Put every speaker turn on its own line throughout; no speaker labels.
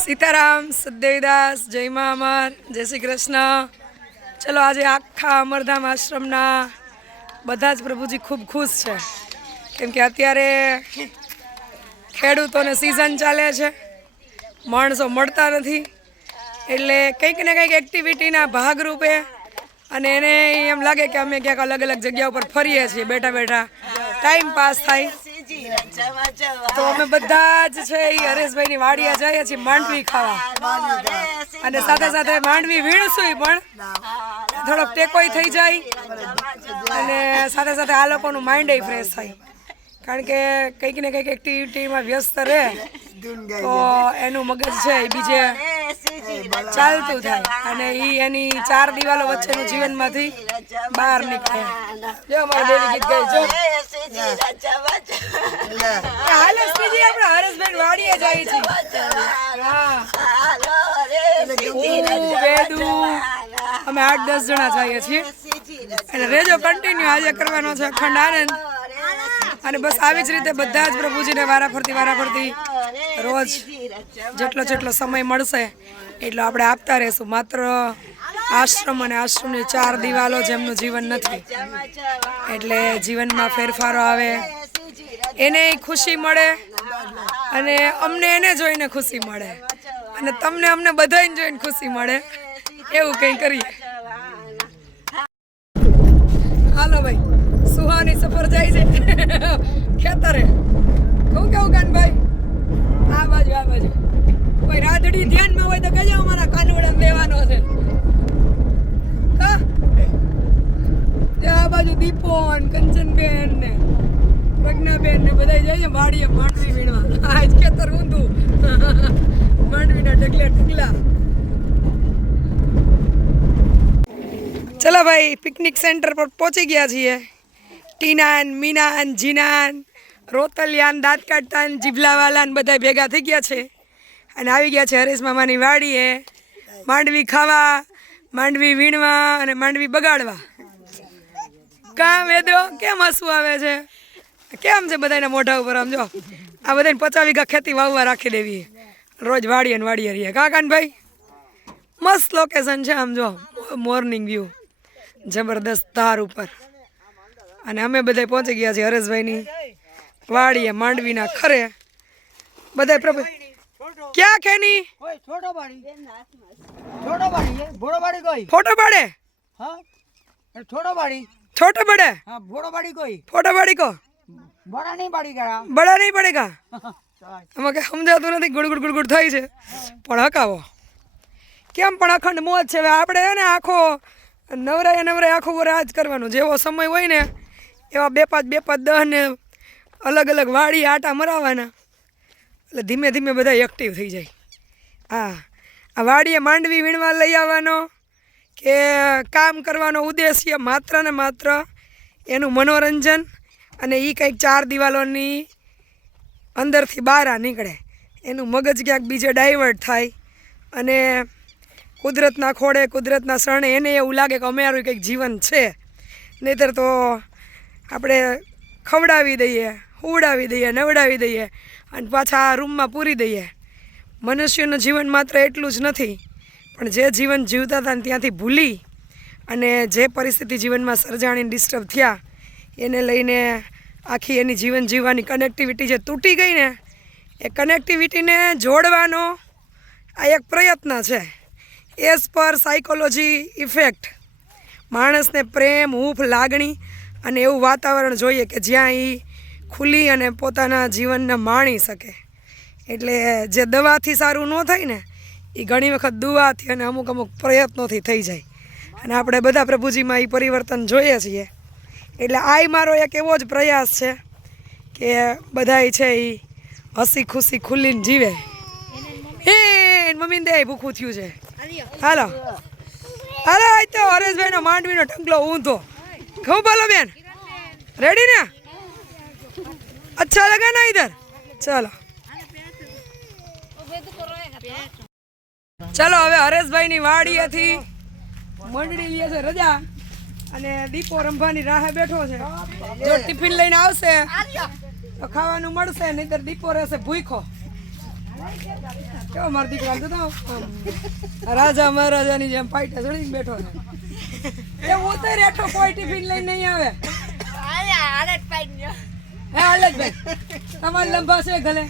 સીતારામ સદેવદાસ જય મા અમર, જય શ્રી કૃષ્ણ. ચલો, આજે આખા અમરધામ આશ્રમના બધા જ પ્રભુજી ખૂબ ખુશ છે. કેમ કે અત્યારે ખેડૂતોને સિઝન ચાલે છે. માણસો મળતા નથી. એટલે કંઈક ને કંઈક એક્ટિવિટીના ભાગરૂપે અને એને એમ લાગે કે અમે ક્યાંક અલગ અલગ જગ્યા ઉપર ફરીએ છીએ બેઠા બેઠા ટાઈમ પાસ થાય. તો અમે બધા જ છે એ હરેશભાઈની વાડીએ જઈએ છીએ માંડવી ખાવા. અને સાથે સાથે માંડવી વીણશું પણ. થોડોક ટેકોય થઈ જાય. અને સાથે સાથે આ લોકોનું માઇન્ડ ફ્રેશ થાય. કારણ કે કંઈક ને કંઈક એક્ટિવિટીમાં વ્યસ્ત રહે તો એનું મગજ છે એ બીજે ચાલતું થાય. અને એ એની ચાર દિવાલો વચ્ચેનું જીવનમાંથી બહાર નીકળે. જો અમારા દેવી ગીત ગાય જો. હાલ બીજી આપણે હરેશભાઈ વાડીએ જાય છે. અમે આઠ દસ જણા જઈએ છીએ. એટલે રેજો કન્ટિન્યુ આજે કરવાનો છે અખંડ આનંદ. અને બસ આવી જ રીતે બધા જ પ્રભુજીને વારા ફરતી વારા ફરતી રોજ જેટલો જેટલો સમય મળશે, એટલો આપણે આપતા રહેશું. માત્ર આશ્રમ અને આશ્રમની ચાર દિવાલો જેમનું જીવન નથી, એટલે જીવનમાં ફેરફારો આવે. એને ખુશી મળે અને અમને એને જોઈને ખુશી મળે. અને તમને અમને બધાને જોઈને ખુશી મળે. એવું કંઈ કરીએ. સુહાની સફર જાય છે. ખેતરે. કહું કેવું કાનભાઈ આ બાજુ આ બાજુ. કોઈ રાધડી ધ્યાનમાં હોય તો કહેજો, અમારા કાનવડા લેવાનો છે. આ બાજુ દીપો કંચનબેન ને પ્રજ્ઞાબેન ને બધા જાય છે, વાડીએ માંડવી વીણવા. આજ ખેતર ઊંધું. માંડવીના ઢગલા ઢગલા. ચલો ભાઈ, પિકનિક સેન્ટર પર પહોંચી ગયા છીએ. ટીનાન, મીનાન, જીનાન, રોતલિયાન દાંત કાઢતાન જીભલાવાલાન બધા ભેગા થઈ ગયા છે. અને આવી ગયા છે હરેશ મામાની વાડીએ. માંડવી ખાવા, માંડવી વીણવા અને માંડવી બગાડવા. કામ વેદો કેમ હસવું આવે છે? કેમ છે બધાના મોઢા ઉપર આમ જો? આ બધાને પચાસ વીઘા ખેતી વાવવા રાખી દેવી. રોજ વાડીએ ને વાડીએ રહીએ. કાકાન ભાઈ મસ્ત લોકેશન છે આમ જો. મોર્નિંગ વ્યૂ જબરદસ્ત તાર ઉપર. અને અમે બધા પહોંચી ગયા છીએ હરેશભાઈની વાડીએ માંડવીના ખરે બધા પ્રભુ ક્યાં
ઓય છોટો બાડી બાડી કોઈ
ફોટો પાડે?
હા? છોટો બાડી
છોટો પડે?
હા ભોળો બાડી કોઈ
ફોટો પાડી કો?
બડા નહીં બાડી ગયા.
બડા નહીં પડેગા આમાં કે સમજાતું નથી ગુડ ગુડ ગુડ ગુડ થાય છે. પણ હકાવો. કેમ પણ અખંડ મોજ છે? હવે આપણે ને આખો નવરાય નવરાય આખો રાજ કરવાનું. જેવો સમય હોય ને એવા બે પાંચ બે પાંચ દહને અલગ અલગ વાળી આટા મરાવવાના એટલે ધીમે ધીમે બધા એક્ટિવ થઈ જાય. હા. આ વાડીએ માંડવી વીણવા લઈ આવવાનો કે કામ કરવાનો ઉદ્દેશ્ય માત્ર ને માત્ર એનું મનોરંજન અને એ કંઈક ચાર દિવાલોની અંદરથી બહાર આ નીકળે. એનું મગજ ક્યાંક બીજે ડાયવર્ટ થાય અને કુદરતના ખોળે, કુદરતના શરણે એને એવું લાગે કે અમારું કંઈક જીવન છે. નહીતર તો આપણે ખવડાવી દઈએ, હુવડાવી દઈએ, નવડાવી દઈએ અને પાછા આ રૂમમાં પૂરી દઈએ. મનુષ્યનું જીવન માત્ર એટલું જ નથી, પણ જે જીવન જીવતા હતા ત્યાંથી ભૂલી અને જે પરિસ્થિતિ જીવનમાં સર્જાણી ડિસ્ટર્બ થયા, એને લઈને આખી એની જીવન જીવવાની કનેક્ટિવિટી જે તૂટી ગઈ ને, એ કનેક્ટિવિટીને જોડવાનો આ એક પ્રયત્ન છે. એઝ પર સાયકોલોજી ઇફેક્ટ માણસને પ્રેમ હૂફ લાગણી અને એવું વાતાવરણ જોઈએ કે જ્યાં એ ખુલી અને પોતાના જીવનને માણી શકે. એટલે જે દવાથી સારું ન થાય ને એ ઘણી વખત દુવાથી અને અમુક અમુક પ્રયત્નોથી થઈ જાય. અને આપણે બધા પ્રભુજીમાં એ પરિવર્તન જોઈએ છીએ. એટલે આ મારો એક એવો જ પ્રયાસ છે કે બધાય છે એ હસી ખુશી ખુલ્લીને જીવે. એ મમ્મી દે ભૂખું થયું છે. હાલો. અરે આજ તો હરેશભાઈનો માંડવીનો ટંકલો ઊંધો. ઘઉં બોલો બેન. રેડી ને? અચ્છા લગા ના ઇધર ચલો. ચલો, હવે હરેશભાઈની વાડીએથી મંડળી લે છે રજા. અને દીપો રંભાની રાહે બેઠો છે. જો ટિફિન લઈને આવશે, તો ખાવાનું મળશે, નહીતર દીપો રહેશે ભૂખો કેવો મારો દીકરા રાજા મહારાજાની જેમ પાઈટા ચડીને બેઠો છે. એ ઉતર તો રેઠો કોઈ ટિફિન લઈને નહીં આવે.
આલે આલે પાઈ
હે હલેશભાઈ તમારે લંબા છે ગલે.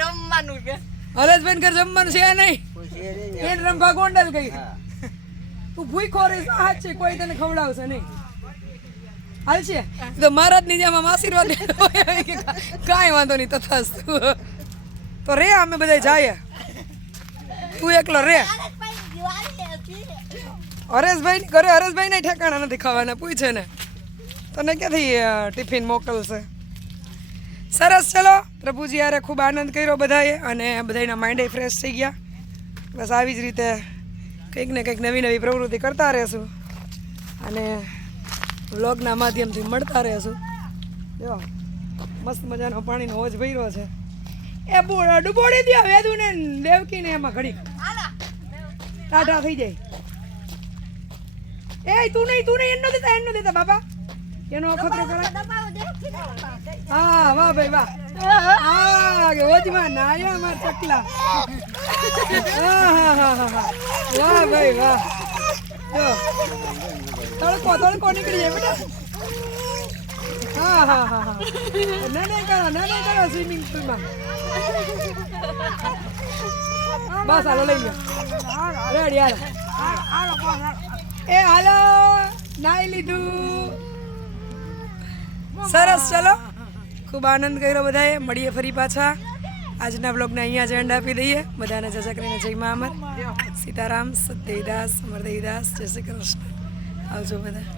રમવાનું છે.
હલેશભાઈ ઘર જમવાનું છે નહીં? એને રંભા ગોંડલ ગઈ. તું ભૂખો રહીશ આ છે કોઈ તને ખવડાવશે નહીં. હાલ છે? તો મહારાજની જેમ આશીર્વાદ કાંઈ વાંધો નહીં તથાસ્તુ. તો રે અમે બધા જઈએ. તું એકલો રે. હરેશભાઈ ઘરે હરેશભાઈ ને ઠેકાણા નથી ખાવાના પૂછે ને. તને ક્યાંથી ટિફિન મોકલશે? સરસ ચલો. પ્રભુજી યારે ખૂબ આનંદ કર્યો બધાએ અને બધાના માઇન્ડે ફ્રેશ થઈ ગયા. બસ આવી જ રીતે કંઈક ને કંઈક નવી નવી પ્રવૃત્તિ કરતા રહેશું અને વ્લોગના માધ્યમથી મળતા રહેશું. જો મસ્ત મજાનો પાણીનો હોજ ભર્યો છે. એ ડૂબોડી દે વેદુને ને દેવકી એમાં ઘડી ટાટા થઈ જાય. એ, તું નહીં તું નહીં એનો દેતા એનો દેતા, બાપા. એનો અખતરો કરે હા, વાહ ભાઈ, વાહ. હા, કે ઓજમાં નાયા માર ચકલા. વાહ ભાઈ, વાહ. જો. તડકો તડકો નીકળી જાય, બેટા. હા હા હા ના નહીં કરો ના કરો સ્વિમિંગ પૂલમાં બસ, હાલો, લઈ લ્યો. રેડી હાલો. એ હાલો, નાઈ લીધું. સરસ, ચલો. ખૂબ આનંદ કર્યો બધાએ. મળીએ ફરી પાછા. આજના બ્લોગને અહીંયા જ એન્ડ આપી દઈએ. બધાને જજા કરીને જય મા અમર. સીતારામ સત્યદાસ અમરદેવદાસ જય શ્રી કૃષ્ણ. આવજો બધા.